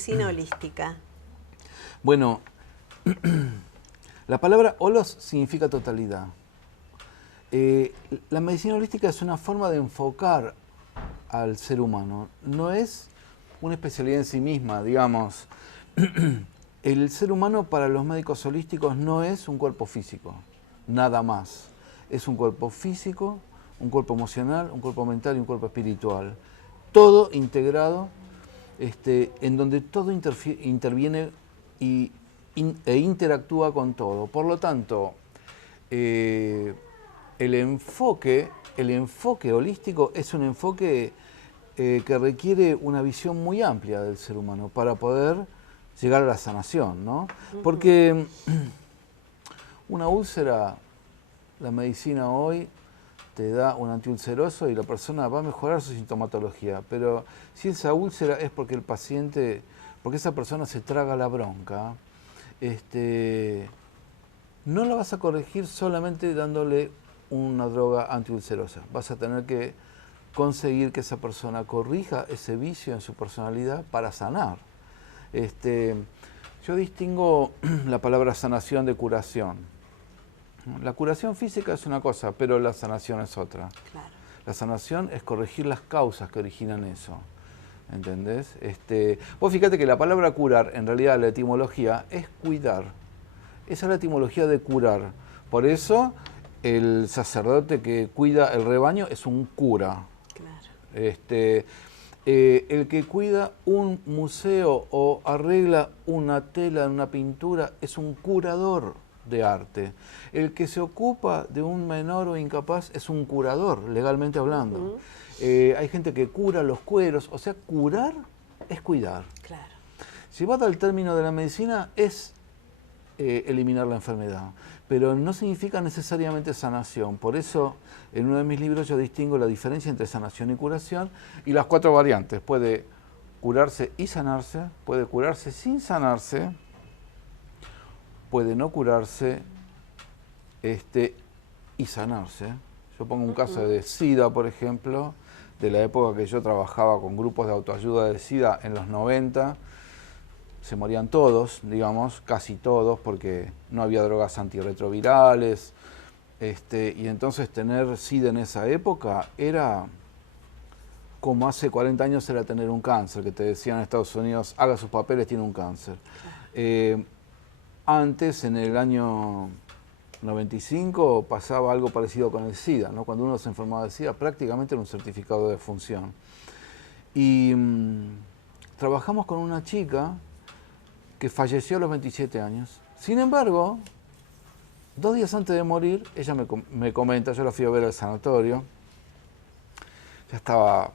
medicina holística? Bueno, la palabra holos significa totalidad. La medicina holística es una forma de enfocar al ser humano. No es una especialidad en sí misma, digamos. El ser humano para los médicos holísticos no es un cuerpo físico, nada más. Es un cuerpo físico, un cuerpo emocional, un cuerpo mental y un cuerpo espiritual. Todo integrado, en donde todo interviene e interactúa con todo. Por lo tanto, el enfoque holístico es un enfoque que requiere una visión muy amplia del ser humano para poder llegar a la sanación, ¿no? Porque una úlcera, la medicina hoy te da un antiulceroso y la persona va a mejorar su sintomatología, pero si esa úlcera es porque el paciente, porque esa persona se traga la bronca, no la vas a corregir solamente dándole una droga antiulcerosa. Vas a tener que conseguir que esa persona corrija ese vicio en su personalidad para sanar. Yo distingo la palabra sanación de curación. La curación física es una cosa, pero la sanación es otra. Claro. La sanación es corregir las causas que originan eso. ¿Entendés? Vos fíjate que la palabra curar, en realidad la etimología, es cuidar. Esa es la etimología de curar. Por eso el sacerdote que cuida el rebaño es un cura. Claro. El que cuida un museo o arregla una tela en una pintura es un curador de arte. El que se ocupa de un menor o incapaz es un curador, legalmente hablando. Hay gente que cura los cueros, o sea, curar es cuidar. Claro. Llevado al término de la medicina es eliminar la enfermedad, pero no significa necesariamente sanación. Por eso, en uno de mis libros yo distingo la diferencia entre sanación y curación y las 4 variantes. Puede curarse y sanarse, puede curarse sin sanarse, puede no curarse y sanarse. Yo pongo un caso de SIDA, por ejemplo, de la época que yo trabajaba con grupos de autoayuda de SIDA en los 90. Se morían todos, digamos, casi todos, porque no había drogas antirretrovirales. Y entonces tener SIDA en esa época era como hace 40 años era tener un cáncer, que te decían en Estados Unidos, haga sus papeles, tiene un cáncer. Antes, en el año 95, pasaba algo parecido con el SIDA, ¿no? Cuando uno se enfermaba de SIDA, prácticamente era un certificado de defunción. Y trabajamos con una chica que falleció a los 27 años. Sin embargo, 2 días antes de morir, ella me comenta, yo la fui a ver al sanatorio, ya estaba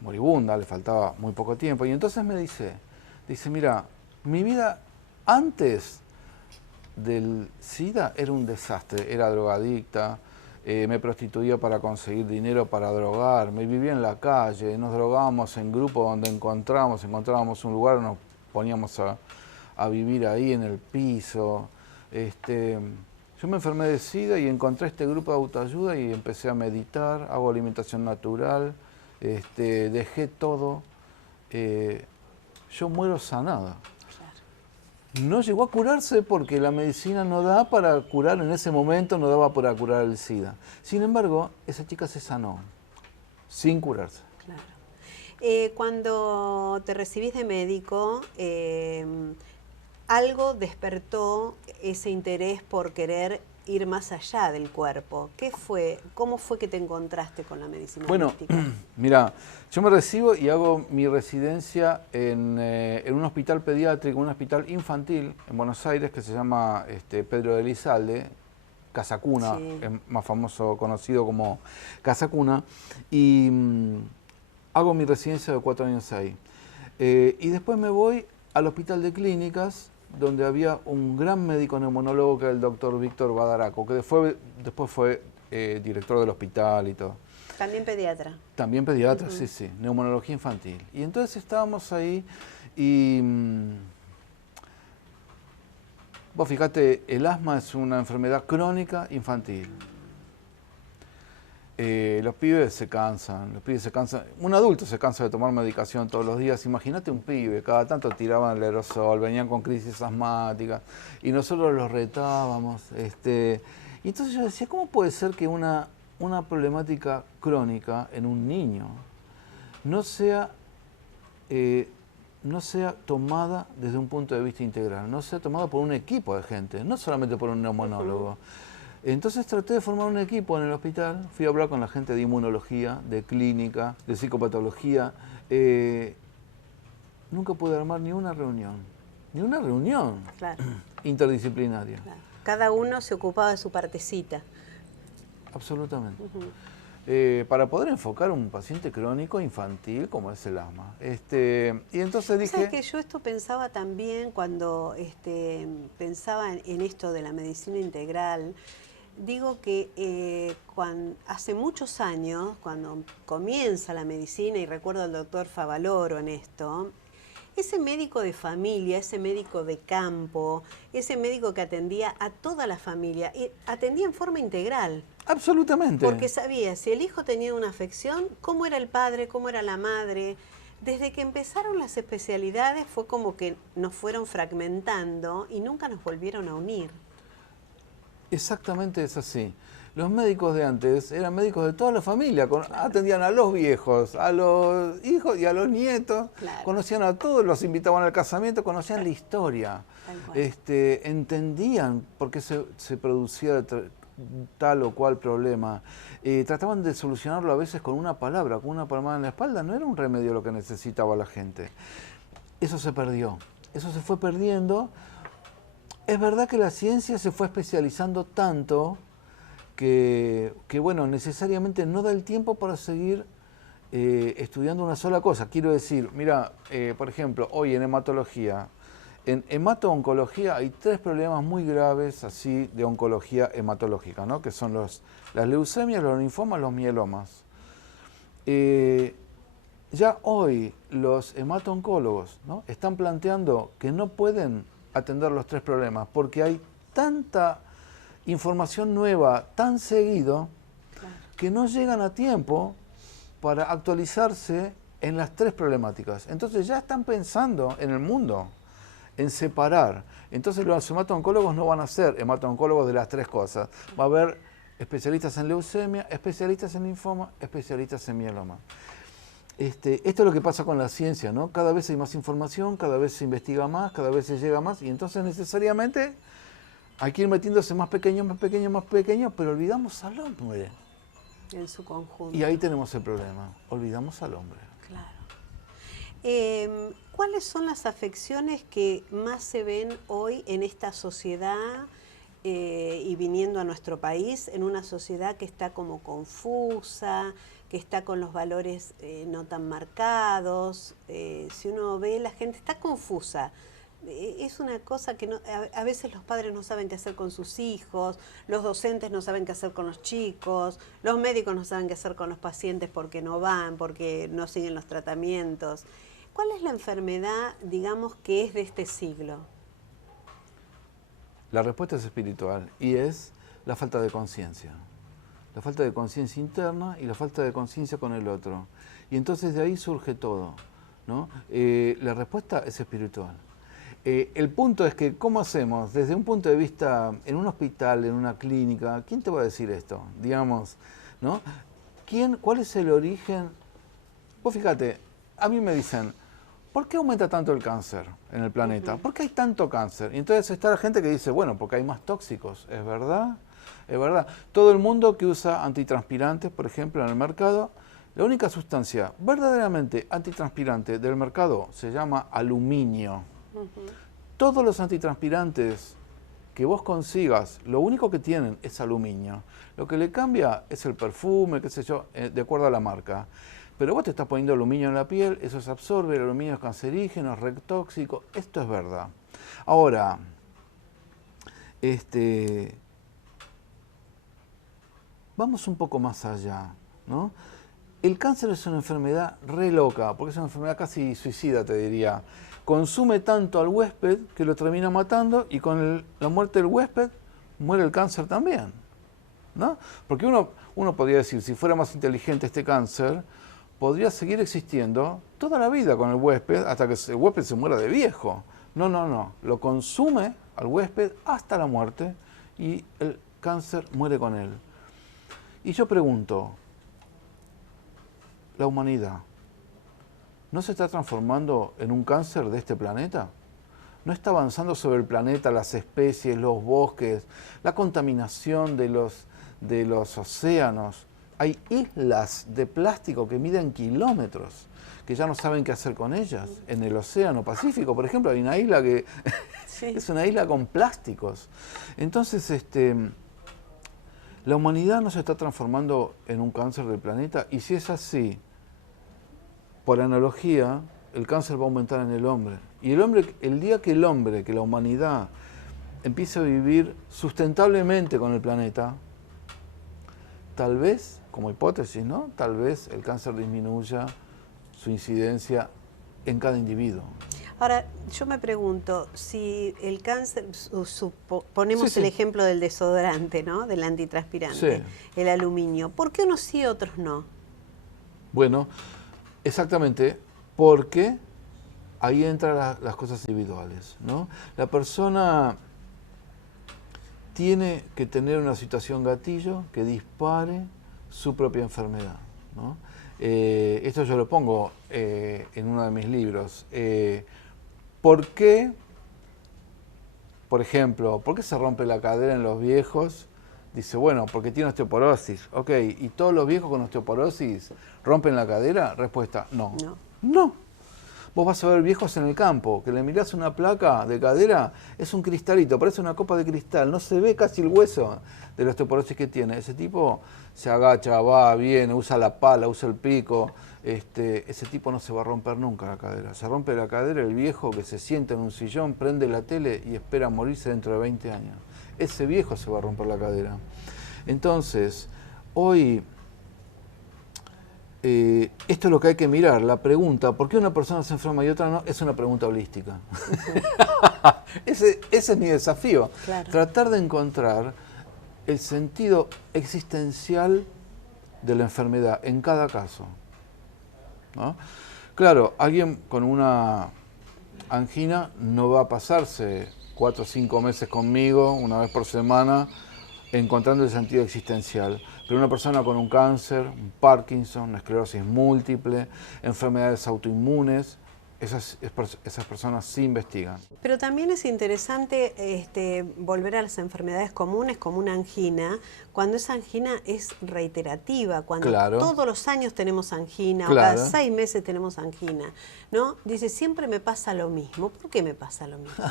moribunda, le faltaba muy poco tiempo, y entonces me dice, mira, mi vida antes del SIDA era un desastre, era drogadicta, me prostituía para conseguir dinero para drogarme, vivía en la calle, nos drogábamos en grupos donde encontrábamos un lugar, nos poníamos a vivir ahí en el piso. Yo me enfermé de SIDA y encontré este grupo de autoayuda y empecé a meditar, hago alimentación natural, dejé todo. Yo muero sanada. No llegó a curarse porque la medicina no da para curar en ese momento, no daba para curar el SIDA. Sin embargo, esa chica se sanó, sin curarse. Claro. Cuando te recibís de médico, algo despertó ese interés por querer ir más allá del cuerpo. ¿Qué fue? ¿Cómo fue que te encontraste con la medicina holística? Mira, yo me recibo y hago mi residencia en un hospital pediátrico, un hospital infantil en Buenos Aires que se llama Pedro de Elizalde, Casa Cuna, Sí. es más famoso, conocido como Casa Cuna, y hago mi residencia de 4 años ahí. Y después me voy al Hospital de Clínicas, donde había un gran médico neumonólogo que era el doctor Víctor Badaraco, que después fue director del hospital y todo. También pediatra. También pediatra, sí, sí, neumonología infantil. Y entonces estábamos ahí y vos fíjate, el asma es una enfermedad crónica infantil. Los pibes se cansan, un adulto se cansa de tomar medicación todos los días. Imagínate un pibe, cada tanto tiraban el aerosol, venían con crisis asmáticas y nosotros los retábamos. Y entonces yo decía, ¿cómo puede ser que una problemática crónica en un niño no sea tomada desde un punto de vista integral, no sea tomada por un equipo de gente, no solamente por un neumonólogo? Entonces traté de formar un equipo en el hospital, fui a hablar con la gente de inmunología, de clínica, de psicopatología. Nunca pude armar ni una reunión Claro. interdisciplinaria. Claro. Cada uno se ocupaba de su partecita. Absolutamente. Para poder enfocar un paciente crónico infantil como es el asma. Y entonces dije... ¿Sabes que yo esto pensaba también cuando pensaba en esto de la medicina integral? Digo que hace muchos años, cuando comienza la medicina, y recuerdo al doctor Favaloro en esto, ese médico de familia, ese médico de campo, ese médico que atendía a toda la familia, y atendía en forma integral. Absolutamente. Porque sabía si el hijo tenía una afección, cómo era el padre, cómo era la madre. Desde que empezaron las especialidades fue como que nos fueron fragmentando y nunca nos volvieron a unir. Exactamente es así. Los médicos de antes eran médicos de toda la familia, atendían a los viejos, a los hijos y a los nietos, Claro. Conocían a todos, los invitaban al casamiento, conocían la historia, entendían por qué se producía tal o cual problema. Trataban de solucionarlo a veces con una palmada en la espalda, no era un remedio lo que necesitaba la gente. Eso se perdió, eso se fue perdiendo. Es verdad que la ciencia se fue especializando tanto que bueno, necesariamente no da el tiempo para seguir estudiando una sola cosa. Quiero decir, mira, por ejemplo, hoy en hematología, en hemato-oncología hay 3 problemas muy graves así de oncología hematológica, ¿no? Que son las leucemias, los linfomas, los mielomas. Ya hoy los hemato-oncólogos, ¿no? Están planteando que no pueden atender los 3 problemas porque hay tanta información nueva tan seguido que no llegan a tiempo para actualizarse en las 3 problemáticas. Entonces ya están pensando en el mundo en separar. Entonces los hemato-oncólogos no van a ser hemato-oncólogos de las 3 cosas. Va a haber especialistas en leucemia, especialistas en linfoma, especialistas en mieloma. Esto es lo que pasa con la ciencia, ¿no? Cada vez hay más información, cada vez se investiga más, cada vez se llega más, y entonces necesariamente hay que ir metiéndose más pequeño, pero olvidamos al hombre. En su conjunto. Y ahí tenemos el problema, olvidamos al hombre. Claro. ¿Cuáles son las afecciones que más se ven hoy en esta sociedad y viniendo a nuestro país, en una sociedad que está como confusa, que está con los valores no tan marcados? Si uno ve, la gente está confusa. Es una cosa que a veces los padres no saben qué hacer con sus hijos, los docentes no saben qué hacer con los chicos, los médicos no saben qué hacer con los pacientes porque no van, porque no siguen los tratamientos. ¿Cuál es la enfermedad, digamos, que es de este siglo? La respuesta es espiritual y es la falta de conciencia. La falta de conciencia interna y la falta de conciencia con el otro. Y entonces de ahí surge todo, ¿no? La respuesta es espiritual. El punto es que, ¿cómo hacemos? Desde un punto de vista, en un hospital, en una clínica, ¿quién te va a decir esto? Digamos, ¿no? ¿Cuál es el origen? Vos fíjate, a mí me dicen, ¿por qué aumenta tanto el cáncer en el planeta? ¿Por qué hay tanto cáncer? Y entonces está la gente que dice, bueno, porque hay más tóxicos. ¿Es verdad? Es verdad. Todo el mundo que usa antitranspirantes, por ejemplo, en el mercado, la única sustancia verdaderamente antitranspirante del mercado se llama aluminio. Todos los antitranspirantes que vos consigas, lo único que tienen es aluminio. Lo que le cambia es el perfume, qué sé yo, de acuerdo a la marca. Pero vos te estás poniendo aluminio en la piel, eso se absorbe, el aluminio es cancerígeno, es retóxico, esto es verdad. Ahora, vamos un poco más allá, ¿no? El cáncer es una enfermedad re loca, porque es una enfermedad casi suicida, te diría. Consume tanto al huésped que lo termina matando y con la muerte del huésped muere el cáncer también. ¿no? Porque uno podría decir, si fuera más inteligente este cáncer, podría seguir existiendo toda la vida con el huésped hasta que el huésped se muera de viejo. No, no, no. Lo consume al huésped hasta la muerte y el cáncer muere con él. Y yo pregunto, ¿la humanidad no se está transformando en un cáncer de este planeta? ¿No está avanzando sobre el planeta las especies, los bosques, la contaminación de los océanos? Hay islas de plástico que miden kilómetros, que ya no saben qué hacer con ellas. En el Océano Pacífico, por ejemplo, hay una isla que sí. Es una isla con plásticos. Entonces, la humanidad no se está transformando en un cáncer del planeta, y si es así, por analogía, el cáncer va a aumentar en el hombre. Y el día que la humanidad, empiece a vivir sustentablemente con el planeta, tal vez, como hipótesis, ¿no? Tal vez el cáncer disminuya su incidencia en cada individuo. Ahora, yo me pregunto, si el cáncer, ponemos el ejemplo del desodorante, ¿no? Del antitranspirante, el aluminio, ¿por qué unos sí y otros no? Bueno, exactamente, porque ahí entran las cosas individuales, ¿no? La persona tiene que tener una situación gatillo que dispare su propia enfermedad, ¿no? Esto yo lo pongo en uno de mis libros. ¿Por qué, por ejemplo, por qué se rompe la cadera en los viejos? Dice, bueno, porque tiene osteoporosis. Ok, ¿y todos los viejos con osteoporosis rompen la cadera? Respuesta, no. No. Vos vas a ver viejos en el campo, que le mirás una placa de cadera, es un cristalito, parece una copa de cristal, no se ve casi el hueso de la osteoporosis que tiene. Ese tipo se agacha, va, viene, usa la pala, usa el pico. Ese tipo no se va a romper nunca la cadera. Se rompe la cadera el viejo que se sienta en un sillón, prende la tele y espera morirse dentro de 20 años. Ese viejo se va a romper la cadera. Entonces, hoy, esto es lo que hay que mirar. La pregunta, ¿por qué una persona se enferma y otra no? Es una pregunta holística. Ese es mi desafío. Claro. Tratar de encontrar el sentido existencial de la enfermedad en cada caso, ¿no? Claro, alguien con una angina no va a pasarse 4 o 5 meses conmigo, una vez por semana, encontrando el sentido existencial. Pero una persona con un cáncer, un Parkinson, una esclerosis múltiple, enfermedades autoinmunes, esas personas sí investigan. Pero también es interesante volver a las enfermedades comunes como una angina, cuando esa angina es reiterativa, cuando todos los años tenemos angina, o cada 6 meses tenemos angina, ¿no? Dice, siempre me pasa lo mismo. ¿Por qué me pasa lo mismo?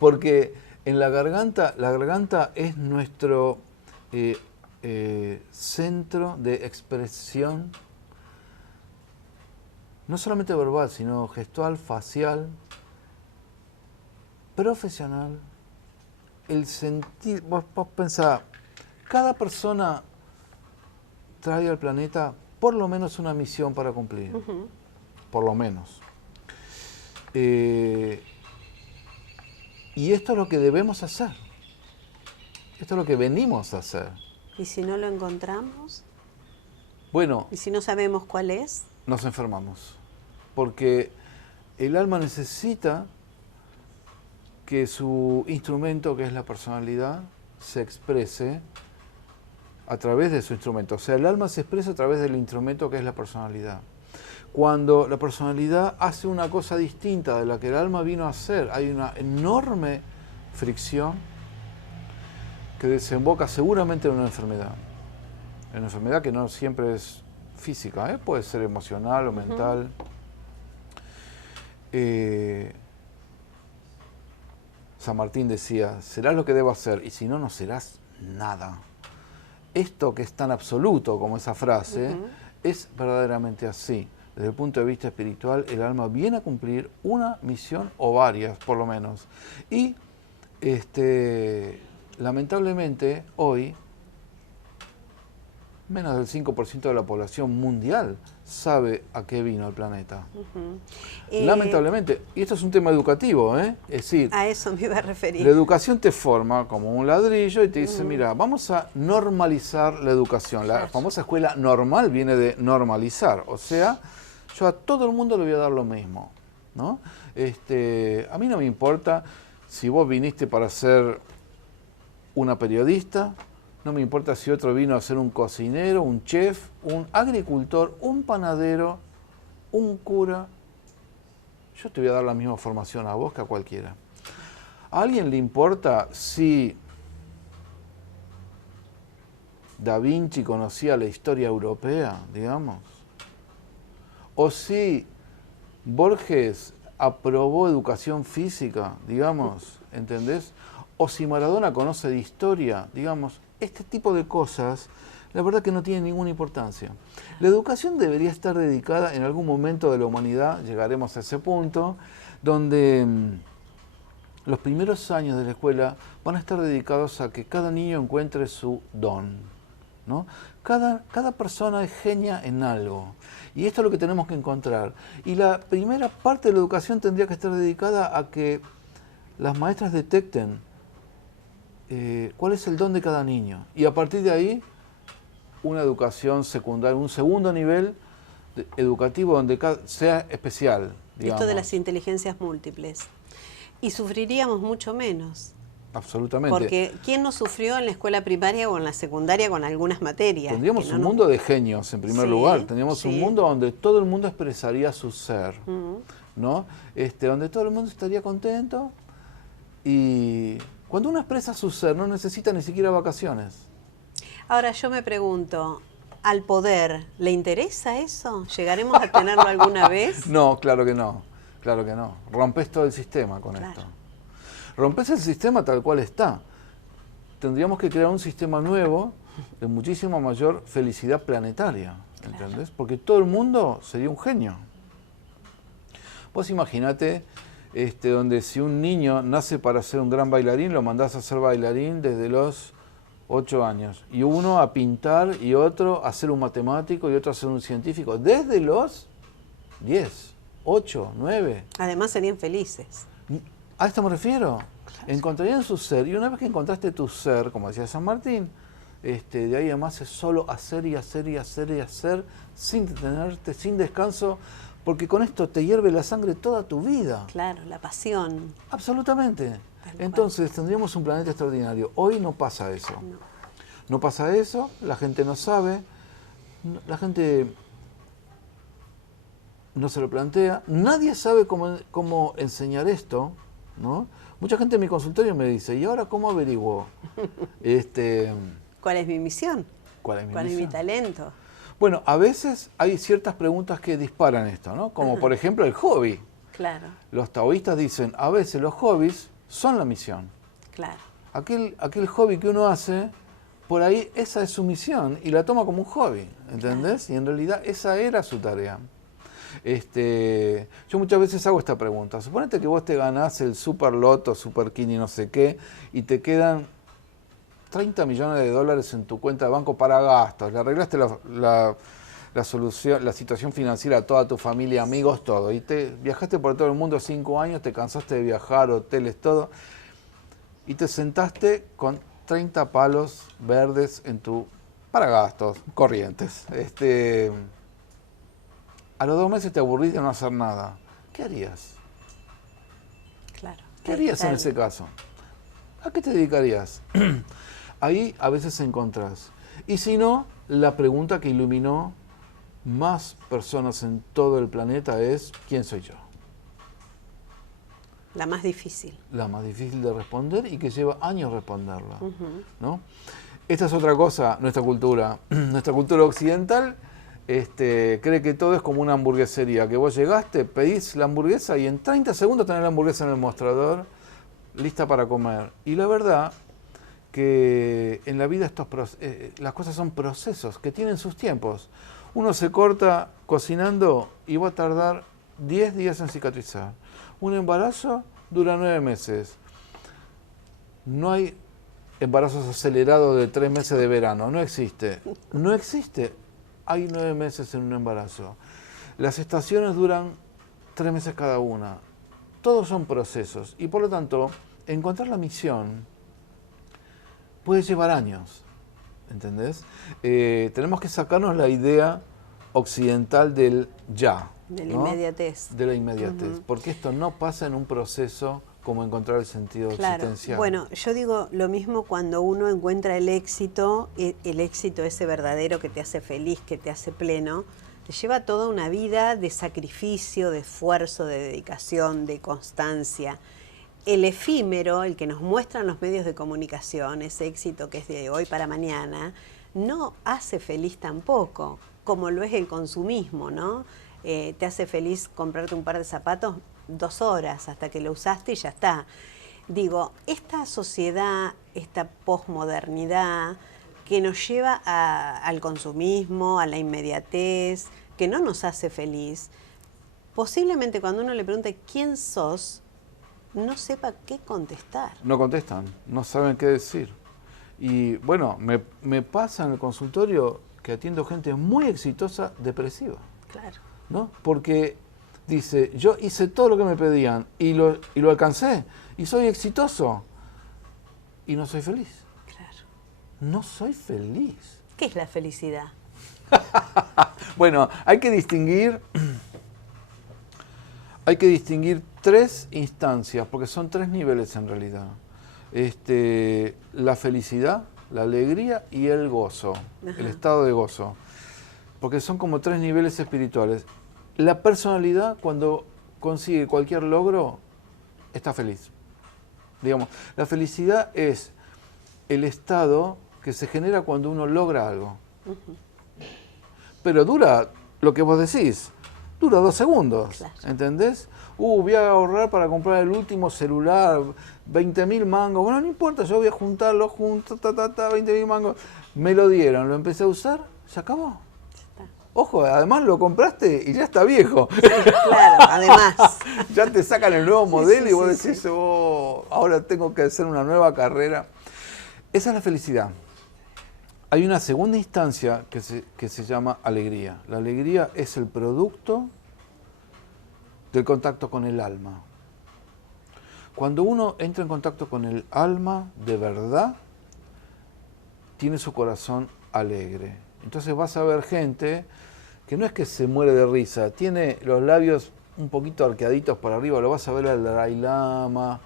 Porque en la garganta es nuestro centro de expresión, no solamente verbal, sino gestual, facial, profesional. El sentir, vos pensá, cada persona trae al planeta por lo menos una misión para cumplir, por lo menos. Y esto es lo que debemos hacer, esto es lo que venimos a hacer. ¿Y si no lo encontramos? Bueno. ¿Y si no sabemos cuál es? Nos enfermamos, porque el alma necesita que su instrumento, que es la personalidad, se exprese a través de su instrumento. O sea, el alma se expresa a través del instrumento que es la personalidad. Cuando la personalidad hace una cosa distinta de la que el alma vino a hacer, hay una enorme fricción que desemboca seguramente en una enfermedad. En una enfermedad que no siempre es física, puede ser emocional o mental. San Martín decía, serás lo que debo hacer, y si no, no serás nada. Esto que es tan absoluto como esa frase, es verdaderamente así. Desde el punto de vista espiritual, el alma viene a cumplir una misión o varias, por lo menos. Y lamentablemente, hoy, menos del 5% de la población mundial sabe a qué vino el planeta. Lamentablemente, y esto es un tema educativo, es decir, a eso me iba a referir. La educación te forma como un ladrillo y te dice, mira, vamos a normalizar la educación. La famosa escuela normal viene de normalizar, o sea, yo a todo el mundo le voy a dar lo mismo, ¿no? A mí no me importa si vos viniste para ser una periodista, no me importa si otro vino a ser un cocinero, un chef, un agricultor, un panadero, un cura. Yo te voy a dar la misma formación a vos que a cualquiera. ¿A alguien le importa si Da Vinci conocía la historia europea, digamos? ¿O si Borges aprobó educación física, digamos? ¿Entendés? O si Maradona conoce de historia, digamos. Este tipo de cosas, la verdad que no tienen ninguna importancia. La educación debería estar dedicada en algún momento de la humanidad, llegaremos a ese punto, donde los primeros años de la escuela van a estar dedicados a que cada niño encuentre su don, ¿no? Cada persona es genia en algo, y esto es lo que tenemos que encontrar. Y la primera parte de la educación tendría que estar dedicada a que las maestras detecten cuál es el don de cada niño, y a partir de ahí una educación secundaria, un segundo nivel educativo donde sea especial, digamos. Esto de las inteligencias múltiples. Y sufriríamos mucho menos. Absolutamente. Porque ¿quién no sufrió en la escuela primaria o en la secundaria con algunas materias? Tendríamos un mundo de genios, en primer lugar. Tendríamos un mundo donde todo el mundo expresaría su ser, ¿no? Donde todo el mundo estaría contento. Y cuando uno expresa su ser, no necesita ni siquiera vacaciones. Ahora yo me pregunto, ¿al poder le interesa eso? ¿Llegaremos a tenerlo alguna vez? No, claro que no. Claro que no. Rompes todo el sistema con esto. Rompes el sistema tal cual está. Tendríamos que crear un sistema nuevo de muchísima mayor felicidad planetaria, ¿entendés? Porque todo el mundo sería un genio. Vos imaginate donde si un niño nace para ser un gran bailarín, lo mandás a ser bailarín desde los 8 años. Y uno a pintar, y otro a ser un matemático, y otro a ser un científico, desde los 10, 8, 9. Además serían felices. A esto me refiero. Encontrarían su ser, y una vez que encontraste tu ser, como decía San Martín, de ahí además es solo hacer y hacer y hacer y hacer, sin detenerte, sin descanso, porque con esto te hierve la sangre toda tu vida. Claro, la pasión. Absolutamente. Entonces tendríamos un planeta extraordinario. Hoy no pasa eso. No pasa eso, la gente no sabe, la gente no se lo plantea, nadie sabe cómo enseñar esto, ¿no? Mucha gente en mi consultorio me dice, ¿y ahora cómo averiguo? ¿Cuál es mi misión? ¿Cuál es mi talento? Bueno, a veces hay ciertas preguntas que disparan esto, ¿no? Como por ejemplo el hobby. Claro. Los taoístas dicen, a veces los hobbies son la misión. Claro. Aquel hobby que uno hace, por ahí esa es su misión y la toma como un hobby, ¿entendés? Claro. Y en realidad esa era su tarea. Yo muchas veces hago esta pregunta. Suponete que vos te ganás el Super Loto, Super Kini, no sé qué, y te quedan 30 millones de dólares en tu cuenta de banco para gastos. Le arreglaste la solución, la situación financiera a toda tu familia, amigos, todo. Y viajaste por todo el mundo 5 años, te cansaste de viajar, hoteles, todo. Y te sentaste con 30 palos verdes para gastos corrientes. A los 2 meses te aburrís de no hacer nada. ¿Qué harías? Claro. ¿Qué harías en ese caso? ¿A qué te dedicarías? Ahí a veces encontrás. Y si no, la pregunta que iluminó más personas en todo el planeta es ¿quién soy yo? La más difícil. La más difícil de responder y que lleva años responderla, ¿no? Esta es otra cosa, nuestra cultura. Nuestra cultura occidental cree que todo es como una hamburguesería, que vos llegaste, pedís la hamburguesa y en 30 segundos tenés la hamburguesa en el mostrador, lista para comer. Y la verdad que en la vida las cosas son procesos que tienen sus tiempos. Uno se corta cocinando y va a tardar 10 días en cicatrizar. Un embarazo dura 9 meses. No hay embarazos acelerados de 3 meses de verano. No existe. No existe. Hay 9 meses en un embarazo. Las estaciones duran 3 meses cada una. Todos son procesos. Y por lo tanto, encontrar la misión puede llevar años. ¿Entendés? Tenemos que sacarnos la idea occidental del ya. De la ¿no? inmediatez. De la inmediatez. Porque esto no pasa en un proceso como encontrar el sentido existencial. Bueno, yo digo lo mismo cuando uno encuentra el éxito ese verdadero que te hace feliz, que te hace pleno, te lleva toda una vida de sacrificio, de esfuerzo, de dedicación, de constancia. El efímero, el que nos muestran los medios de comunicación, ese éxito que es de hoy para mañana, no hace feliz tampoco, como lo es el consumismo, ¿no? Te hace feliz comprarte un par de zapatos 2 horas hasta que lo usaste y ya está. Digo, esta sociedad, esta posmodernidad que nos lleva al consumismo, a la inmediatez, que no nos hace feliz, posiblemente cuando uno le pregunte quién sos, no sepa qué contestar. No contestan, no saben qué decir. Y bueno, me pasa en el consultorio que atiendo gente muy exitosa, depresiva. Claro. ¿No? Porque dice, yo hice todo lo que me pedían y lo alcancé y soy exitoso y no soy feliz. Claro. No soy feliz. ¿Qué es la felicidad? Bueno, hay que distinguir 3 instancias, porque son 3 niveles en realidad. La felicidad, la alegría y el gozo, el estado de gozo. Porque son como 3 niveles espirituales. La personalidad, cuando consigue cualquier logro, está feliz. Digamos, la felicidad es el estado que se genera cuando uno logra algo. Pero dura, lo que vos decís, dura 2 segundos, claro. ¿Entendés? Voy a ahorrar para comprar el último celular, 20.000 mangos. Bueno, no importa, yo voy a juntarlo, 20.000 mangos. Me lo dieron, lo empecé a usar, se acabó. Ojo, además lo compraste y ya está viejo. Sí, claro, además. Ya te sacan el nuevo modelo y vos decís, oh, ahora tengo que hacer una nueva carrera. Esa es la felicidad. Hay una segunda instancia que se llama alegría. La alegría es el producto del contacto con el alma. Cuando uno entra en contacto con el alma de verdad, tiene su corazón alegre. Entonces vas a ver gente que no es que se muere de risa, tiene los labios un poquito arqueaditos para arriba, lo vas a ver al Dalai Lama,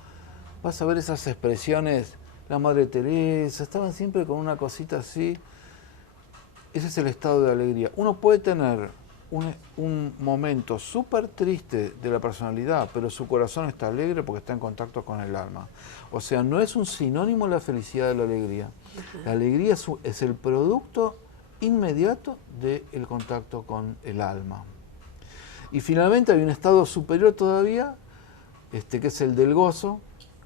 vas a ver esas expresiones, la Madre Teresa, estaban siempre con una cosita así. Ese es el estado de alegría. Uno puede tener un momento súper triste de la personalidad, pero su corazón está alegre porque está en contacto con el alma. O sea, no es un sinónimo la felicidad de la alegría. La alegría es el producto inmediato del contacto con el alma. Y finalmente hay un estado superior todavía, que es el del gozo,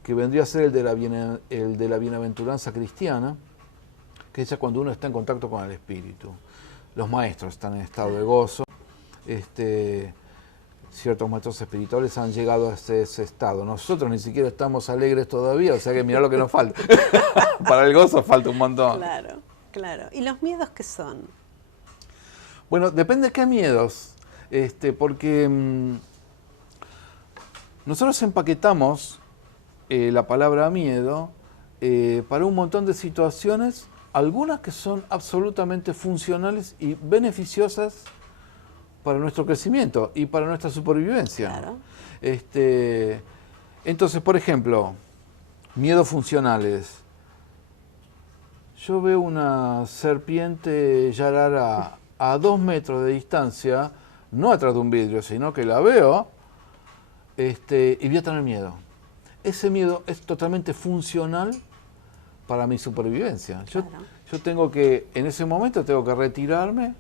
que vendría a ser el de la bienaventuranza cristiana, que es ya cuando uno está en contacto con el espíritu. Los maestros están en estado de gozo, ciertos maestros espirituales han llegado a ese estado. Nosotros ni siquiera estamos alegres todavía, o sea que mirá lo que nos falta. Para el gozo falta un montón. Claro, claro. ¿Y los miedos qué son? Bueno, depende de qué miedos, porque nosotros empaquetamos la palabra miedo para un montón de situaciones, algunas que son absolutamente funcionales y beneficiosas para nuestro crecimiento y para nuestra supervivencia. Claro. Entonces, por ejemplo, miedos funcionales. Yo veo una serpiente yarará a 2 metros de distancia, no atrás de un vidrio, sino que la veo, y voy a tener miedo. Ese miedo es totalmente funcional para mi supervivencia. Claro. Yo tengo que, en ese momento, tengo que retirarme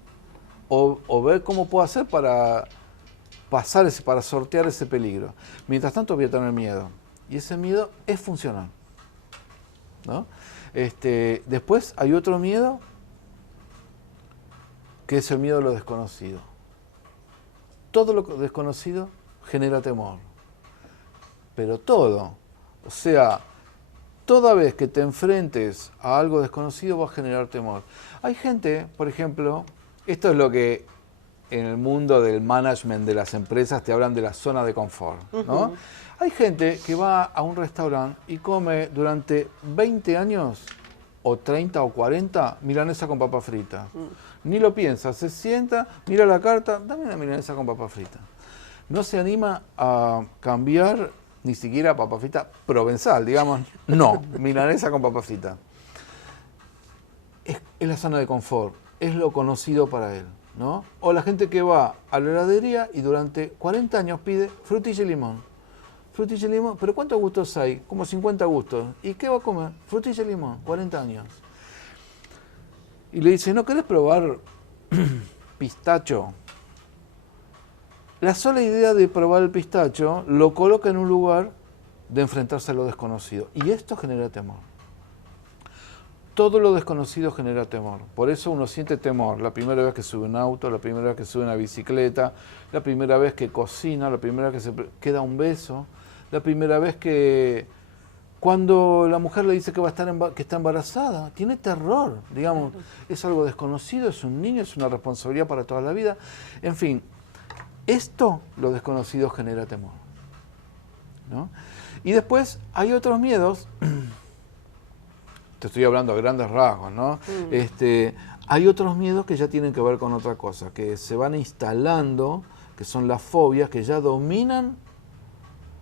o ver cómo puedo hacer para para sortear ese peligro. Mientras tanto voy a tener miedo. Y ese miedo es funcional, ¿no? Después hay otro miedo, que es el miedo a lo desconocido. Todo lo desconocido genera temor. Pero todo toda vez que te enfrentes a algo desconocido va a generar temor. Hay gente, por ejemplo, esto es lo que en el mundo del management de las empresas te hablan de la zona de confort, ¿no? Hay gente que va a un restaurante y come durante 20 años, o 30 o 40, milanesa con papa frita. Ni lo piensa, se sienta, mira la carta, dame una milanesa con papa frita. No se anima a cambiar ni siquiera papa frita provenzal, digamos. No, milanesa con papa frita. Es la zona de confort, es lo conocido para él, ¿no? O la gente que va a la heladería y durante 40 años pide frutilla y limón. Frutilla y limón, pero ¿cuántos gustos hay? Como 50 gustos. ¿Y qué va a comer? Frutilla y limón, 40 años. Y le dice, ¿no querés probar pistacho? La sola idea de probar el pistacho lo coloca en un lugar de enfrentarse a lo desconocido. Y esto genera temor. Todo lo desconocido genera temor. Por eso uno siente temor la primera vez que sube un auto, la primera vez que sube una bicicleta, la primera vez que cocina, la primera vez que se queda un beso, la primera vez que cuando la mujer le dice que va a estar que está embarazada, tiene terror, digamos, es algo desconocido, es un niño, es una responsabilidad para toda la vida. En fin, esto, lo desconocido, genera temor, ¿no? Y después hay otros miedos, te estoy hablando a grandes rasgos, ¿no? Hay otros miedos que ya tienen que ver con otra cosa, que se van instalando, que son las fobias, que ya dominan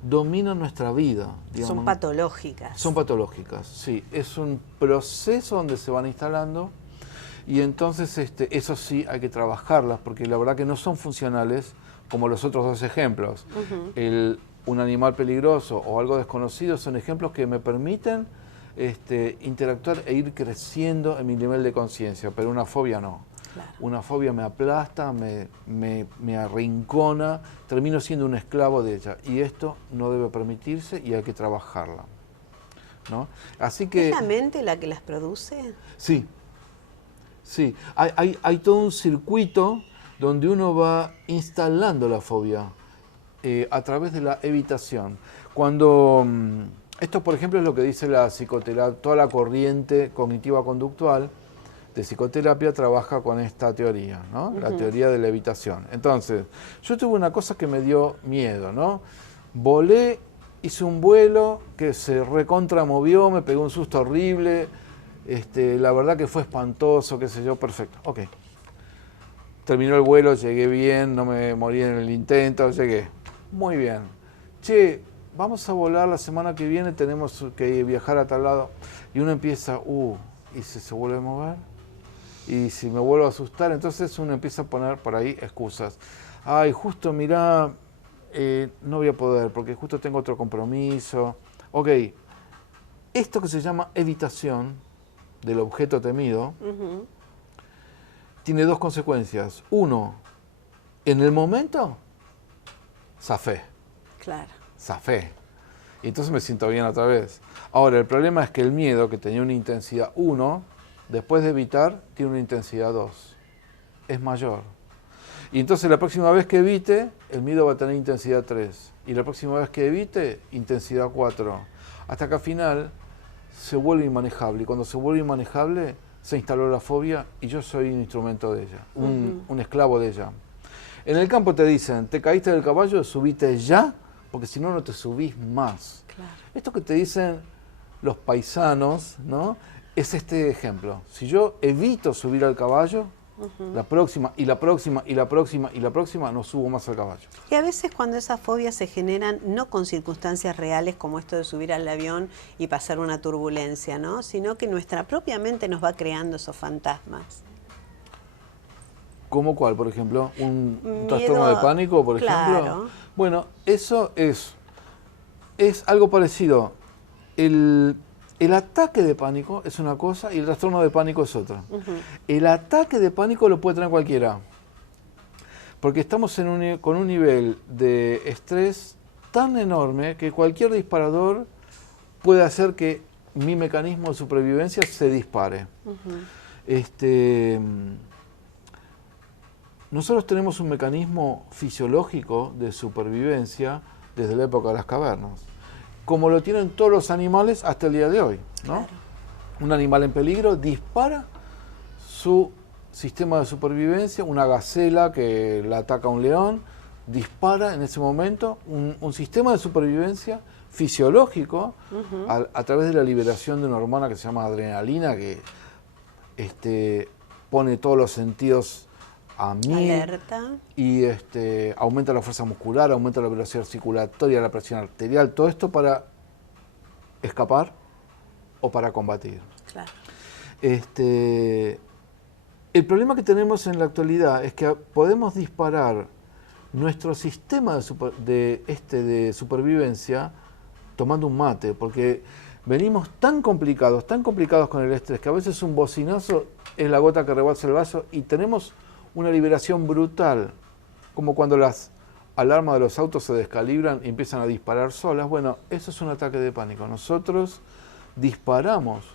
nuestra vida. Digamos. Son patológicas. Son patológicas, sí. Es un proceso donde se van instalando y entonces eso sí hay que trabajarlas porque la verdad que no son funcionales como los otros dos ejemplos. Un animal peligroso o algo desconocido son ejemplos que me permiten interactuar e ir creciendo en mi nivel de conciencia, pero una fobia no. Claro. Una fobia me aplasta, me arrincona, termino siendo un esclavo de ella. Y esto no debe permitirse y hay que trabajarla, ¿no? Así que, ¿es la mente la que las produce? Sí, sí. Hay todo un circuito donde uno va instalando la fobia a través de la evitación. Cuando esto, por ejemplo, es lo que dice la psicoterapia, toda la corriente cognitiva conductual de psicoterapia trabaja con esta teoría, ¿no? La teoría de la evitación. Entonces, yo tuve una cosa que me dio miedo, ¿no? Volé, hice un vuelo que se recontramovió, me pegó un susto horrible, la verdad que fue espantoso, qué sé yo, perfecto, ok. Terminó el vuelo, llegué bien, no me morí en el intento, llegué. Muy bien. Che, vamos a volar la semana que viene, tenemos que viajar a tal lado. Y uno empieza, ¿y si se vuelve a mover? Y si me vuelvo a asustar, entonces uno empieza a poner por ahí excusas. Ay, justo mirá, no voy a poder porque justo tengo otro compromiso. Ok, esto que se llama evitación del objeto temido tiene dos consecuencias. Uno, en el momento, zafé. Claro. Zafé. Y entonces me siento bien otra vez. Ahora, el problema es que el miedo, que tenía una intensidad 1, después de evitar, tiene una intensidad 2. Es mayor. Y entonces la próxima vez que evite, el miedo va a tener intensidad 3. Y la próxima vez que evite, intensidad 4. Hasta que al final se vuelve inmanejable. Y cuando se vuelve inmanejable, se instaló la fobia y yo soy un instrumento de ella, un esclavo de ella. En el campo te dicen, te caíste del caballo, subite ya, porque si no, no te subís más. Claro. Esto que te dicen los paisanos, ¿no? Es este ejemplo. Si yo evito subir al caballo, la próxima, y la próxima, y la próxima, y la próxima, no subo más al caballo. Y a veces cuando esas fobias se generan, no con circunstancias reales como esto de subir al avión y pasar una turbulencia, ¿no? Sino que nuestra propia mente nos va creando esos fantasmas. ¿Cómo cuál, por ejemplo? ¿Un trastorno de pánico, por ejemplo? Bueno, eso es algo parecido. El ataque de pánico es una cosa y el trastorno de pánico es otra. El ataque de pánico lo puede tener cualquiera. Porque estamos con un nivel de estrés tan enorme que cualquier disparador puede hacer que mi mecanismo de supervivencia se dispare. Nosotros tenemos un mecanismo fisiológico de supervivencia desde la época de las cavernas. como lo tienen todos los animales hasta el día de hoy, ¿no? Claro. Un animal en peligro dispara su sistema de supervivencia, una gacela que la ataca a un león, dispara en ese momento un sistema de supervivencia fisiológico a través de la liberación de una hormona que se llama adrenalina, que pone todos los sentidos a mil. Alerta. Y aumenta la fuerza muscular, aumenta la velocidad circulatoria, la presión arterial, todo esto para escapar o para combatir. Claro. El problema que tenemos en la actualidad es que podemos disparar nuestro sistema de supervivencia tomando un mate, porque venimos tan complicados con el estrés, que a veces un bocinazo es la gota que rebalsa el vaso y tenemos una liberación brutal, como cuando las alarmas de los autos se descalibran y empiezan a disparar solas. Bueno, eso es un ataque de pánico. Nosotros disparamos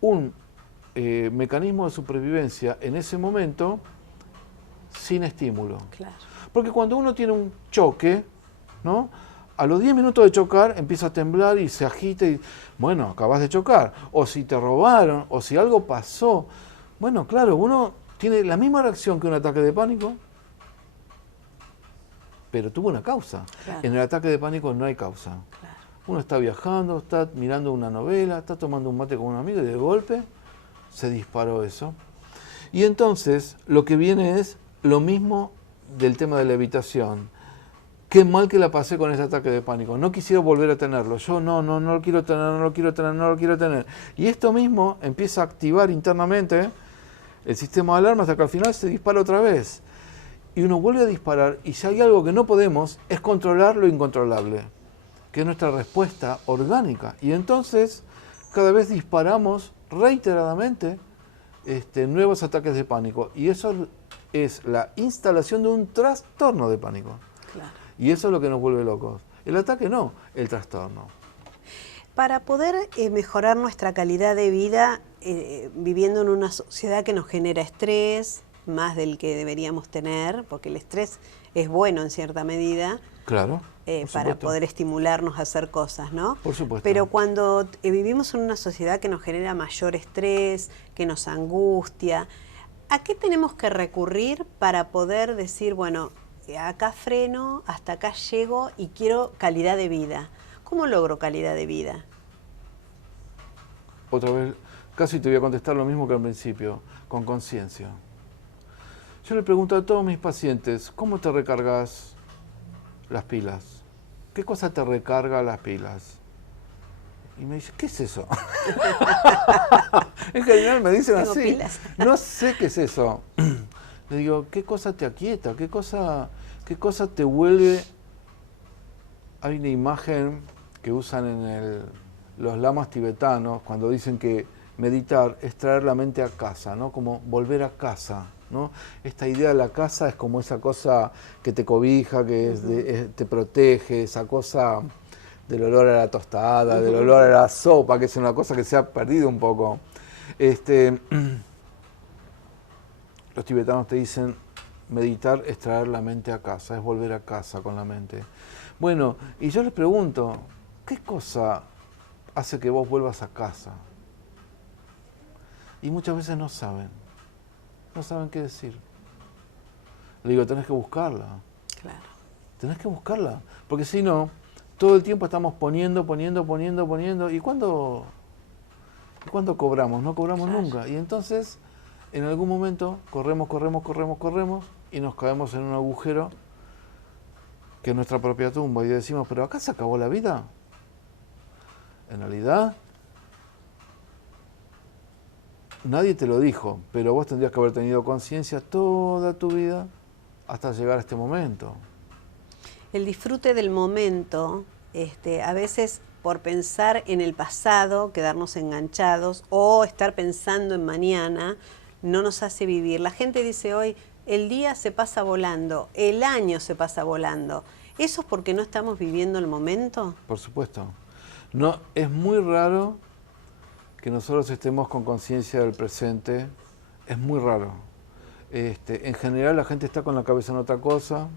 un mecanismo de supervivencia en ese momento sin estímulo. Claro. Porque cuando uno tiene un choque, ¿no? A los 10 minutos de chocar empieza a temblar y se agita y, bueno, acabas de chocar. O si te robaron, o si algo pasó. Bueno, claro, uno tiene la misma reacción que un ataque de pánico, pero tuvo una causa. Claro. En el ataque de pánico no hay causa. Claro. Uno está viajando, está mirando una novela, está tomando un mate con un amigo y de golpe se disparó eso. Y entonces lo que viene es lo mismo del tema de la evitación. Qué mal que la pasé con ese ataque de pánico. No quisiera volver a tenerlo. Yo no lo quiero tener, no lo quiero tener, no lo quiero tener. Y esto mismo empieza a activar internamente el sistema de alarma hasta que al final se dispara otra vez. Y uno vuelve a disparar y si hay algo que no podemos es controlar lo incontrolable, que es nuestra respuesta orgánica. Y entonces cada vez disparamos reiteradamente nuevos ataques de pánico. Y eso es la instalación de un trastorno de pánico. Claro. Y eso es lo que nos vuelve locos. El ataque no, el trastorno. Para poder mejorar nuestra calidad de vida, viviendo en una sociedad que nos genera estrés, más del que deberíamos tener, porque el estrés es bueno en cierta medida, Claro. para poder estimularnos a hacer cosas, ¿no? Por supuesto. Pero cuando vivimos en una sociedad que nos genera mayor estrés, que nos angustia, ¿a qué tenemos que recurrir para poder decir, bueno, acá freno, hasta acá llego y quiero calidad de vida? ¿Cómo logro calidad de vida? Otra vez, casi te voy a contestar lo mismo que al principio, con conciencia. Yo le pregunto a todos mis pacientes, ¿cómo te recargas las pilas? ¿Qué cosa te recarga las pilas? Y me dice, ¿qué es eso? En general me dicen Tengo así. pilas. No sé qué es eso. Le digo, ¿qué cosa te aquieta? ¿Qué cosa te vuelve? Hay una imagen que usan en los lamas tibetanos cuando dicen que meditar es traer la mente a casa, ¿no? Como volver a casa, ¿no? Esta idea de la casa es como esa cosa que te cobija, que te protege, esa cosa del olor a la tostada, del olor a la sopa, que es una cosa que se ha perdido un poco. Los tibetanos te dicen, meditar es traer la mente a casa, es volver a casa con la mente. Bueno, y yo les pregunto, ¿qué cosa hace que vos vuelvas a casa? Y muchas veces no saben qué decir. Le digo, tenés que buscarla. Claro. Tenés que buscarla, porque si no, todo el tiempo estamos poniendo, ¿y cuándo cobramos? No cobramos Claro. nunca. Y entonces, en algún momento, corremos, y nos caemos en un agujero que es nuestra propia tumba, y decimos, ¿pero acá se acabó la vida? En realidad, nadie te lo dijo, pero vos tendrías que haber tenido conciencia toda tu vida hasta llegar a este momento. El disfrute del momento, a veces por pensar en el pasado, quedarnos enganchados, o estar pensando en mañana, no nos hace vivir. La gente dice hoy, el día se pasa volando, el año se pasa volando. ¿Eso es porque no estamos viviendo el momento? Por supuesto. No, es muy raro que nosotros estemos con conciencia del presente, es muy raro. En general la gente está con la cabeza en otra cosa.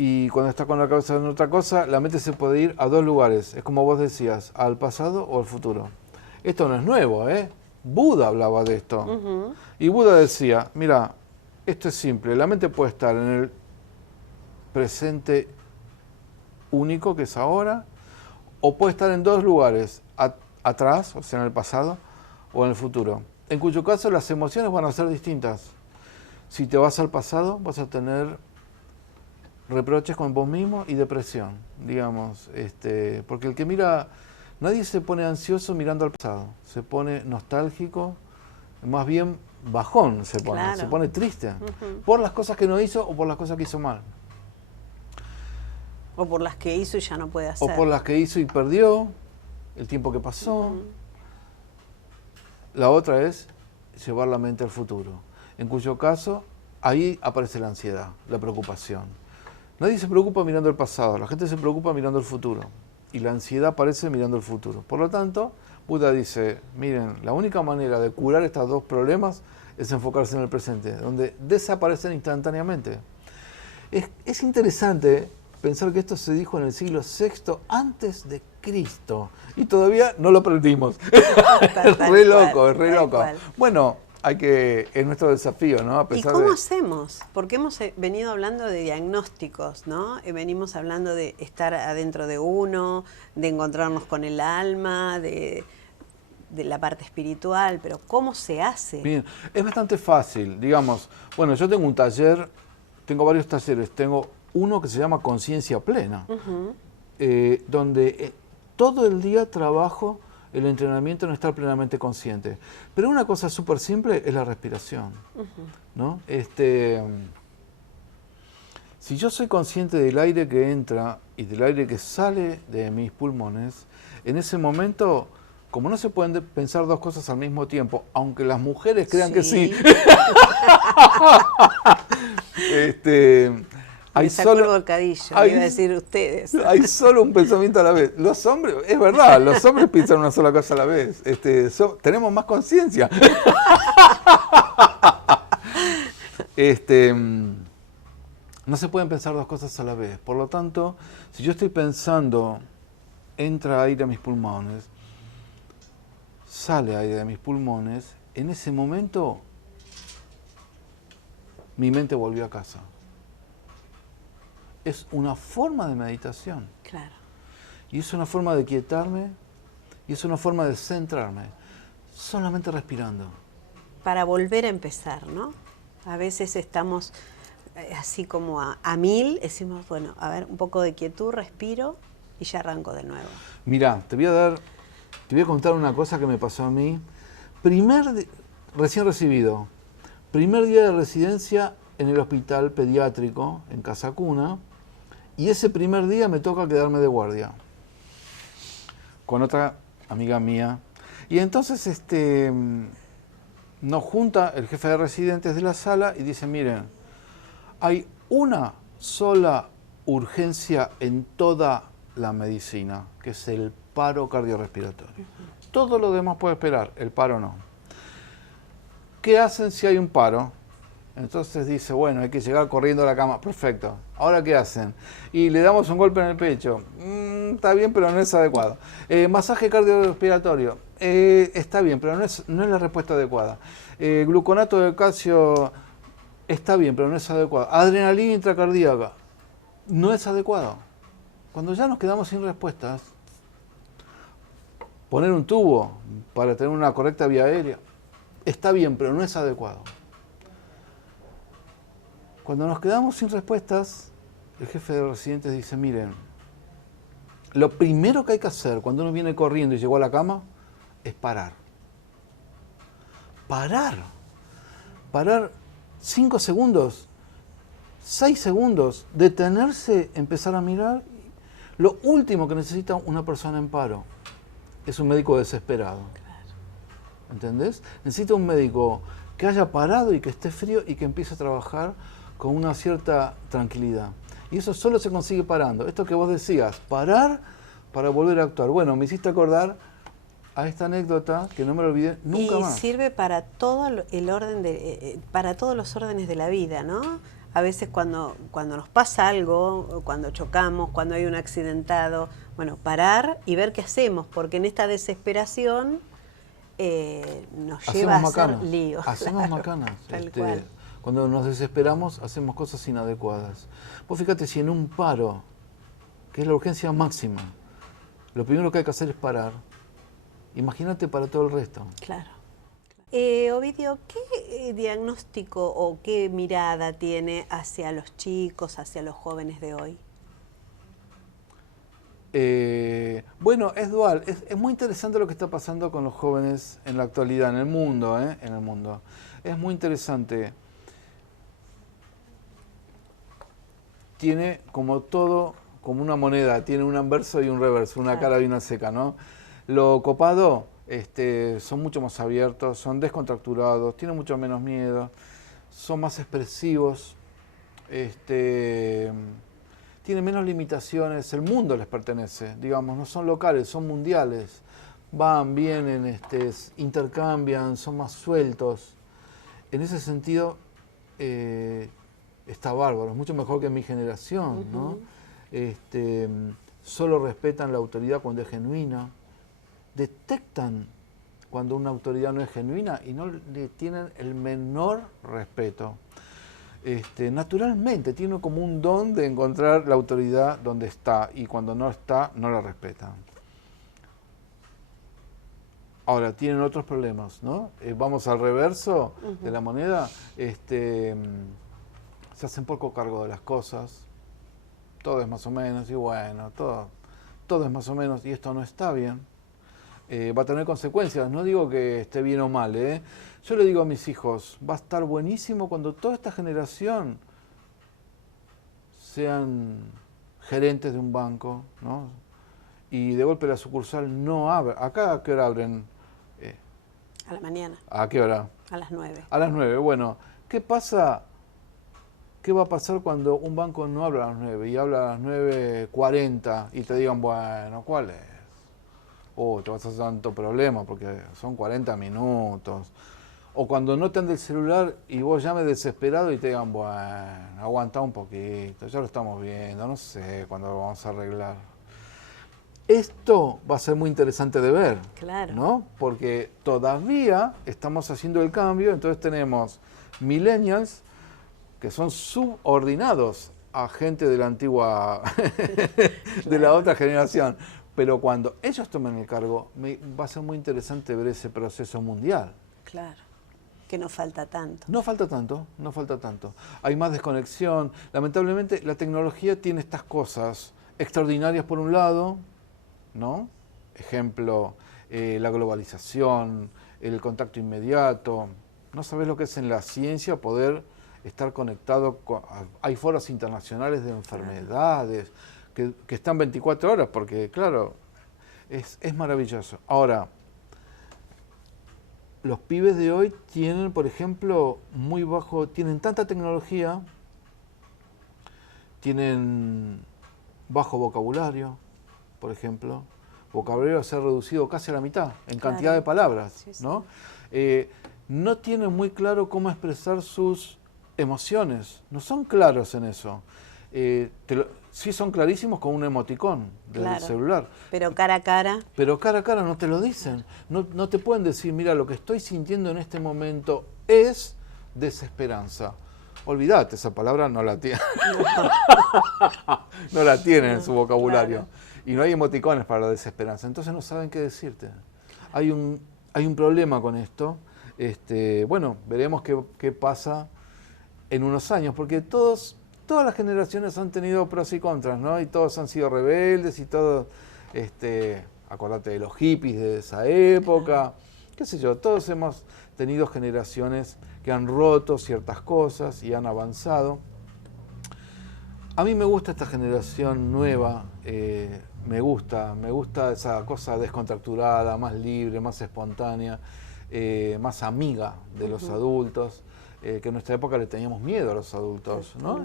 Y cuando está con la cabeza en otra cosa, la mente se puede ir a dos lugares. Es como vos decías, al pasado o al futuro. Esto no es nuevo, ¿eh? Buda hablaba de esto. Y Buda decía, mira, esto es simple. La mente puede estar en el presente único, que es ahora, o puede estar en dos lugares, atrás, o sea, en el pasado, o en el futuro. En cuyo caso las emociones van a ser distintas. Si te vas al pasado, vas a tener reproches con vos mismo y depresión, digamos, porque el que mira, nadie se pone ansioso mirando al pasado, se pone nostálgico, más bien bajón se pone, Claro. se pone triste, por las cosas que no hizo o por las cosas que hizo mal. O por las que hizo y ya no puede hacer. O por las que hizo y perdió, el tiempo que pasó. La otra es llevar la mente al futuro, en cuyo caso ahí aparece la ansiedad, la preocupación. Nadie se preocupa mirando el pasado, la gente se preocupa mirando el futuro. Y la ansiedad aparece mirando el futuro. Por lo tanto, Buda dice, miren, la única manera de curar estos dos problemas es enfocarse en el presente, donde desaparecen instantáneamente. Es interesante pensar que esto se dijo en el siglo VI antes de Cristo. Y todavía no lo aprendimos. Es re loco, es re loco. Bueno, es nuestro desafío, ¿no? ¿Y cómo hacemos? Porque hemos venido hablando de diagnósticos, ¿no? Venimos hablando de estar adentro de uno, de encontrarnos con el alma, de la parte espiritual, pero ¿cómo se hace? Bien, es bastante fácil, digamos. Bueno, yo tengo un taller, tengo varios talleres, tengo uno que se llama Conciencia Plena, donde todo el día trabajo el entrenamiento en estar plenamente consciente. Pero una cosa súper simple es la respiración, ¿no? Si yo soy consciente del aire que entra y del aire que sale de mis pulmones, en ese momento, como no se pueden pensar dos cosas al mismo tiempo, aunque las mujeres crean que sí, me sacó el bocadillo, iba a decir ustedes. Hay solo un pensamiento a la vez. Los hombres, es verdad, los hombres piensan una sola cosa a la vez. Tenemos más conciencia. No se pueden pensar dos cosas a la vez. Por lo tanto, si yo estoy pensando, entra aire a mis pulmones, sale aire de mis pulmones, en ese momento mi mente volvió a casa. Es una forma de meditación. Claro. Y es una forma de quietarme y es una forma de centrarme, solamente respirando. Para volver a empezar, ¿no? A veces estamos así como a mil, decimos, bueno, a ver, un poco de quietud, respiro y ya arranco de nuevo. Mirá, te voy a contar una cosa que me pasó a mí. Recién recibido, primer día de residencia en el hospital pediátrico, en Casa Cuna, y ese primer día me toca quedarme de guardia con otra amiga mía. Y entonces nos junta el jefe de residentes de la sala y dice, miren, hay una sola urgencia en toda la medicina, que es el paro cardiorrespiratorio. Todo lo demás puede esperar, el paro no. ¿Qué hacen si hay un paro? Entonces dice, bueno, hay que llegar corriendo a la cama. Perfecto. ¿Ahora qué hacen? Y le damos un golpe en el pecho. Está bien, pero no es adecuado. Masaje cardiorrespiratorio. Está bien, pero no es la respuesta adecuada. Gluconato de calcio. Está bien, pero no es adecuado. Adrenalina intracardíaca. No es adecuado. Cuando ya nos quedamos sin respuestas, poner un tubo para tener una correcta vía aérea. Está bien, pero no es adecuado. Cuando nos quedamos sin respuestas, el jefe de residentes dice, miren, lo primero que hay que hacer cuando uno viene corriendo y llegó a la cama es parar. Parar 5 segundos, 6 segundos, detenerse, empezar a mirar. Lo último que necesita una persona en paro es un médico desesperado. ¿Entendés? Necesita un médico que haya parado y que esté frío y que empiece a trabajar con una cierta tranquilidad. Y eso solo se consigue parando. Esto que vos decías, parar para volver a actuar. Bueno, me hiciste acordar a esta anécdota que no me lo olvidé nunca más. Y sirve para todo el orden para todos los órdenes de la vida, ¿no? a veces cuando nos pasa algo, cuando chocamos, cuando hay un accidentado, bueno, parar y ver qué hacemos, porque en esta desesperación nos lleva a hacer líos. Hacemos claro, macanas. Tal cual. Cuando nos desesperamos, hacemos cosas inadecuadas. Vos fíjate, si en un paro, que es la urgencia máxima, lo primero que hay que hacer es parar, imagínate para todo el resto. Claro. Ovidio, ¿qué diagnóstico o qué mirada tiene hacia los chicos, hacia los jóvenes de hoy? Bueno, es dual. Es muy interesante lo que está pasando con los jóvenes en la actualidad, en el mundo, en el mundo. Es muy interesante. Tiene como todo, como una moneda, tiene un anverso y un reverso, una cara y una seca, ¿no? Lo copado, son mucho más abiertos, son descontracturados, tienen mucho menos miedo, son más expresivos, tienen menos limitaciones, el mundo les pertenece, digamos, no son locales, son mundiales, van, vienen, intercambian, son más sueltos. En ese sentido, está bárbaro, es mucho mejor que mi generación, ¿no? Solo respetan la autoridad cuando es genuina, detectan cuando una autoridad no es genuina y no le tienen el menor respeto. Naturalmente tiene como un don de encontrar la autoridad donde está y cuando no está, no la respetan. Ahora, tienen otros problemas, ¿no? Vamos al reverso de la moneda, se hacen poco cargo de las cosas, todo es más o menos, y bueno, todo es más o menos, y esto no está bien. Va a tener consecuencias, no digo que esté bien o mal, Yo le digo a mis hijos, va a estar buenísimo cuando toda esta generación sean gerentes de un banco, ¿no? Y de golpe la sucursal no abre. ¿Acá a qué hora abren? A la mañana. ¿A qué hora? A las 9. A las 9. Bueno, ¿qué pasa? ¿Qué va a pasar cuando un banco no habla a las 9 y habla a las 9:40 y te digan, bueno, ¿cuál es? Te vas a hacer tanto problema porque son 40 minutos. O cuando no te ande el celular y vos llames desesperado y te digan, bueno, aguantá un poquito, ya lo estamos viendo, no sé cuándo lo vamos a arreglar. Esto va a ser muy interesante de ver, claro, ¿no? Porque todavía estamos haciendo el cambio, entonces tenemos millennials que son subordinados a gente de la antigua, de la otra generación. Pero cuando ellos tomen el cargo, va a ser muy interesante ver ese proceso mundial. Claro, que no falta tanto. No falta tanto, no falta tanto. Hay más desconexión. Lamentablemente la tecnología tiene estas cosas extraordinarias por un lado, ¿no? Ejemplo, la globalización, el contacto inmediato. No sabés lo que es en la ciencia poder estar conectado con... Hay foros internacionales de enfermedades que están 24 horas, porque claro, es maravilloso. Ahora, los pibes de hoy tienen, por ejemplo, tienen tanta tecnología, tienen bajo vocabulario, por ejemplo. Vocabulario se ha reducido casi a la mitad en cantidad de palabras, ¿no? No tienen muy claro cómo expresar sus emociones, no son claros en eso. Sí son clarísimos con un emoticón del celular. Pero cara a cara. Pero cara a cara no te lo dicen. No te pueden decir, mira, lo que estoy sintiendo en este momento es desesperanza. Olvídate, esa palabra no la tiene. No la tienen en su vocabulario. Claro. Y no hay emoticones para la desesperanza. Entonces no saben qué decirte. Hay un problema con esto. Bueno, veremos qué pasa en unos años, porque todas las generaciones han tenido pros y contras, ¿no? Y todos han sido rebeldes y todos, acordate de los hippies de esa época, qué sé yo, todos hemos tenido generaciones que han roto ciertas cosas y han avanzado. A mí me gusta esta generación nueva, me gusta esa cosa descontracturada, más libre, más espontánea, más amiga de los adultos. Que en nuestra época le teníamos miedo a los adultos, ¿no?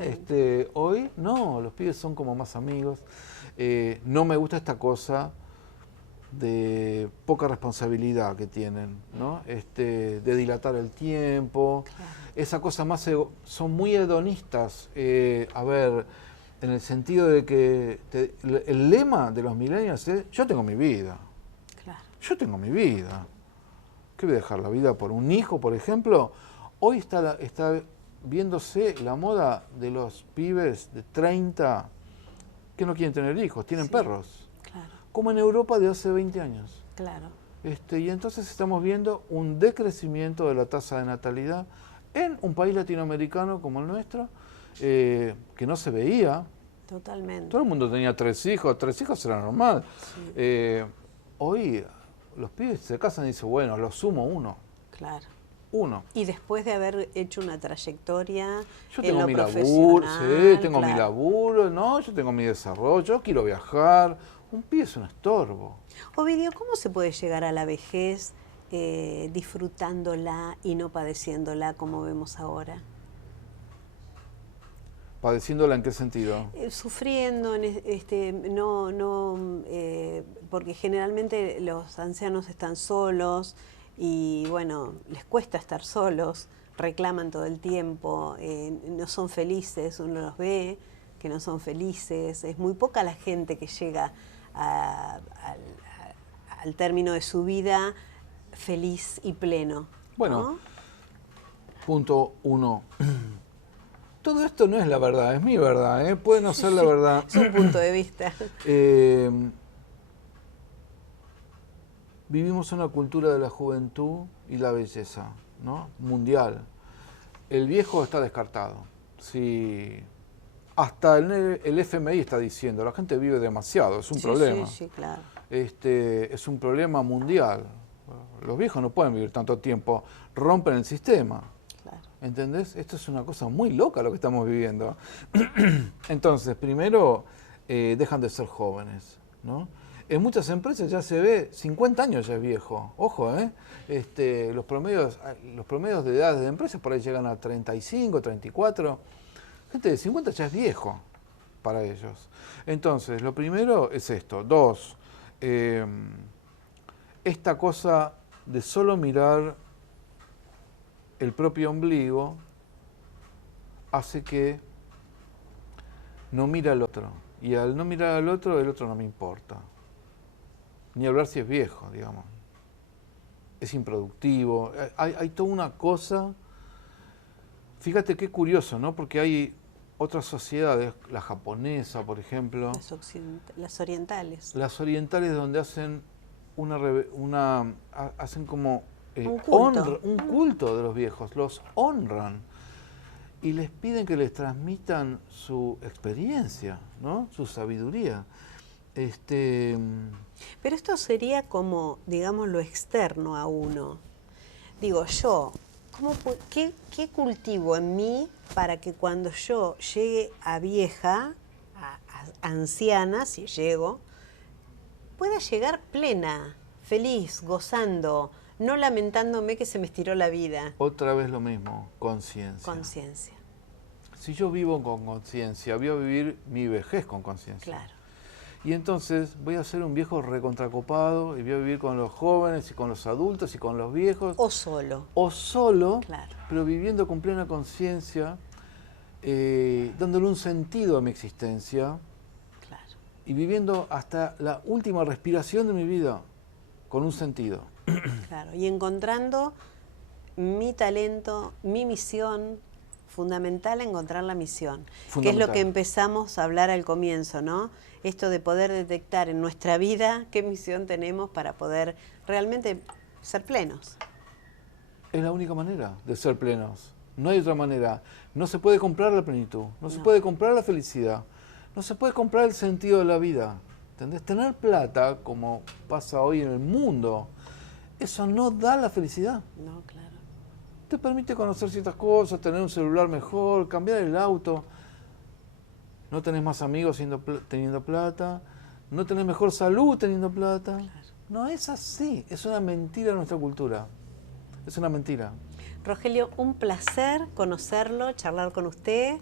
Hoy no, los pibes son como más amigos. No me gusta esta cosa de poca responsabilidad que tienen, ¿no? De dilatar el tiempo, Claro. esa cosa más, son muy hedonistas, a ver, en el sentido de que el lema de los millennials es, yo tengo mi vida, Claro. yo tengo mi vida. ¿Qué voy a dejar la vida por un hijo, por ejemplo? Hoy está viéndose la moda de los pibes de 30 que no quieren tener hijos, tienen Sí. perros, Claro. como en Europa de hace 20 años. Claro. Y entonces estamos viendo un decrecimiento de la tasa de natalidad en un país latinoamericano como el nuestro, que no se veía. Totalmente. Todo el mundo tenía 3 hijos era normal. Sí. Hoy los pibes se casan y dicen, bueno, lo sumo uno. Claro. Uno. Y después de haber hecho una trayectoria Yo en tengo lo mi laburo, profesional, sí, tengo mi claro. laburo, no, yo tengo mi desarrollo, yo quiero viajar. Un pibe es un estorbo. Ovidio, ¿cómo se puede llegar a la vejez disfrutándola y no padeciéndola como vemos ahora? ¿Padeciéndola en qué sentido? Sufriendo, porque generalmente los ancianos están solos y bueno, les cuesta estar solos, reclaman todo el tiempo, no son felices, uno los ve que no son felices, es muy poca la gente que llega al término de su vida feliz y pleno. Bueno, ¿no? punto 1. Todo esto no es la verdad, es mi verdad, ¿eh? Puede no ser la Sí, verdad. es un punto de vista. Vivimos una cultura de la juventud y la belleza, ¿no? Mundial. El viejo está descartado. Sí. Hasta el FMI está diciendo, la gente vive demasiado, es un problema. Sí, claro. Es un problema mundial. Los viejos no pueden vivir tanto tiempo, rompen el sistema. Claro. ¿Entendés? Esto es una cosa muy loca lo que estamos viviendo. Entonces, primero, dejan de ser jóvenes, ¿no? En muchas empresas ya se ve, 50 años ya es viejo. Ojo, ¿eh? Los promedios de edades de empresas por ahí llegan a 35, 34. Gente de 50 ya es viejo para ellos. Entonces, lo primero es esto. 2, esta cosa de solo mirar el propio ombligo hace que no mira al otro. Y al no mirar al otro, el otro no me importa. Ni hablar si es viejo, digamos. Es improductivo. Hay toda una cosa. Fíjate qué curioso, ¿no? Porque hay otras sociedades, la japonesa, por ejemplo. Las orientales. Las orientales donde hacen hacen como un culto. un culto de los viejos, los honran y les piden que les transmitan su experiencia, ¿no? Su sabiduría. Pero esto sería como, digamos, lo externo a uno. Digo, ¿qué cultivo en mí para que cuando yo llegue a vieja, a anciana, si llego, pueda llegar plena, feliz, gozando, no lamentándome que se me estiró la vida? Otra vez lo mismo, conciencia. Conciencia. Si yo vivo con conciencia, voy a vivir mi vejez con conciencia. Claro. Y entonces voy a ser un viejo recontracopado y voy a vivir con los jóvenes y con los adultos y con los viejos. O solo. O solo, Claro. pero viviendo con plena conciencia, dándole un sentido a mi existencia. Claro. Y viviendo hasta la última respiración de mi vida con un sentido. Claro. Y encontrando mi talento, mi misión. Fundamental encontrar la misión, que es lo que empezamos a hablar al comienzo, ¿no? Esto de poder detectar en nuestra vida qué misión tenemos para poder realmente ser plenos. Es la única manera de ser plenos. No hay otra manera. No se puede comprar la plenitud, no se puede comprar la felicidad, no se puede comprar el sentido de la vida. ¿Entendés? Tener plata, como pasa hoy en el mundo, eso no da la felicidad. No, claro. Te permite conocer ciertas cosas, tener un celular mejor, cambiar el auto. No tenés más amigos teniendo plata, no tenés mejor salud teniendo plata. Claro. No es así, es una mentira de nuestra cultura. Es una mentira. Rogelio, un placer conocerlo, charlar con usted.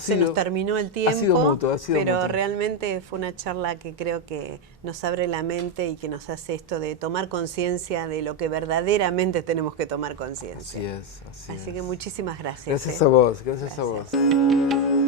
Se nos terminó el tiempo, ha sido mutuo, pero mutuo. realmente fue una charla que creo que nos abre la mente y que nos hace esto de tomar conciencia de lo que verdaderamente tenemos que tomar conciencia. Así es. Así que muchísimas gracias. Gracias a vos, gracias a vos.